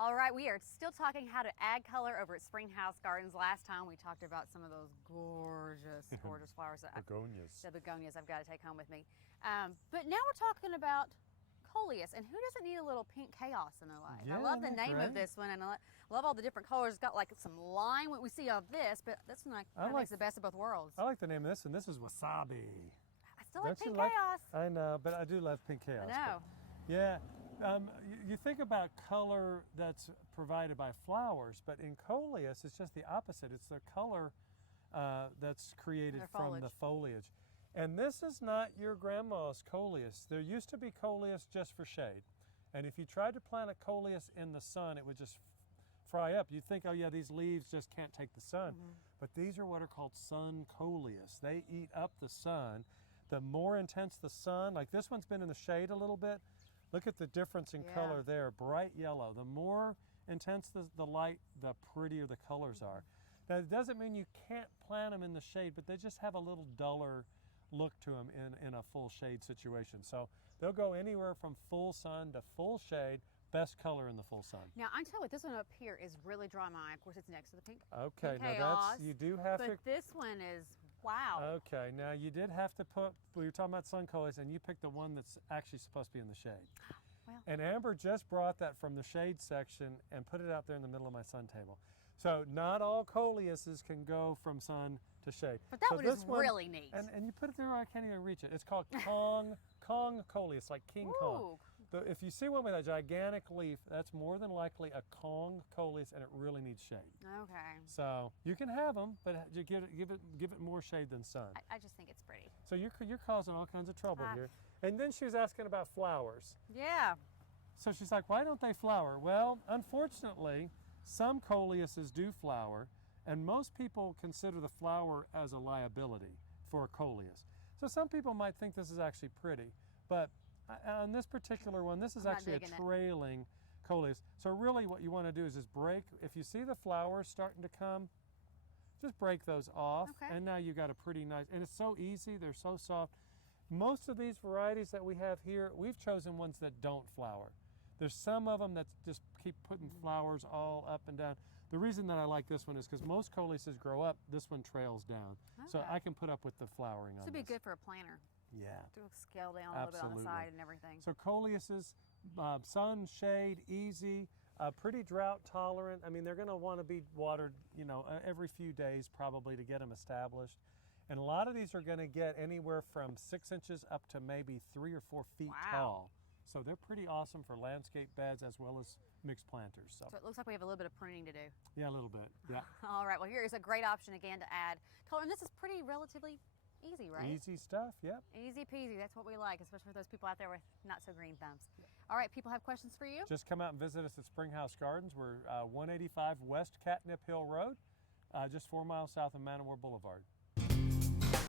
All right, we are still talking how to add color over at Springhouse Gardens. Last time we talked about some of those gorgeous, gorgeous flowers. Begonias. The begonias I've got to take home with me. But now we're talking about Coleus, and who doesn't need a little pink chaos in their life? Yeah, I love the isn't that name great? of this one, and I love all the different colors. It's got like some lime, what we see of this, but this one makes the best of both worlds. I like the name of this one. This is Wasabi. I still like Don't you pink chaos. I know, but I do love pink chaos. I know. But, yeah. You think about color that's provided by flowers, but in Coleus, it's just the opposite. It's the color that's created from the foliage. And this is not your grandma's Coleus. There used to be Coleus just for shade. And if you tried to plant a Coleus in the sun, it would just fry up. You'd think, oh yeah, these leaves just can't take the sun. Mm-hmm. But these are what are called sun Coleus. They eat up the sun. The more intense the sun, like this one's been in the shade a little bit. Look at the difference in color there, bright yellow. The more intense the light, the prettier the colors are. Now, it doesn't mean you can't plant them in the shade, but they just have a little duller look to them in a full shade situation. So they'll go anywhere from full sun to full shade, best color in the full sun. Now, I'm telling you, this one up here is really drawing my eye. Of course, it's next to the pink. Okay, pink now chaos, that's, you do have to. But this one is, wow. Okay, now you did have to put, we were talking about sun Coleus, and you picked the one that's actually supposed to be in the shade. Well. And Amber just brought that from the shade section and put it out there in the middle of my sun table. So not all Coleuses can go from sun to shade. But that one is really neat. And you put it there, I can't even reach it. It's called Kong Coleus, like King Kong. If you see one with a gigantic leaf, that's more than likely a Kong Coleus, and it really needs shade. Okay. So you can have them, but you give it more shade than sun. I just think it's pretty. So you're causing all kinds of trouble here. And then she was asking about flowers. Yeah. So she's like, why don't they flower? Well, unfortunately, some Coleuses do flower, and most people consider the flower as a liability for a Coleus. So some people might think this is actually pretty, but on this particular one, this is actually a trailing Coleus. So really what you want to do is just break, if you see the flowers starting to come, just break those off, and now you've got a pretty nice, and it's so easy, they're so soft. Most of these varieties that we have here, we've chosen ones that don't flower. There's some of them that just keep putting flowers all up and down. The reason that I like this one is because most Coleuses grow up, this one trails down. So I can put up with the flowering on this. This would be good for a planter. Yeah. To scale down a little bit on the side and everything. So Coleuses, sun, shade, easy, pretty drought tolerant. I mean, they're going to want to be watered, you know, every few days probably to get them established. And a lot of these are going to get anywhere from 6 inches up to maybe 3 or 4 feet tall. So they're pretty awesome for landscape beds as well as mixed planters. So it looks like we have a little bit of pruning to do. Yeah, a little bit. Yeah. All right. Well, here is a great option again to add color, and this is pretty relatively easy, right? Easy stuff. Yep. Easy peasy. That's what we like, especially for those people out there with not so green thumbs. All right. People have questions for you. Just come out and visit us at Springhouse Gardens. We're 185 West Catnip Hill Road, just 4 miles south of Man o' War Boulevard.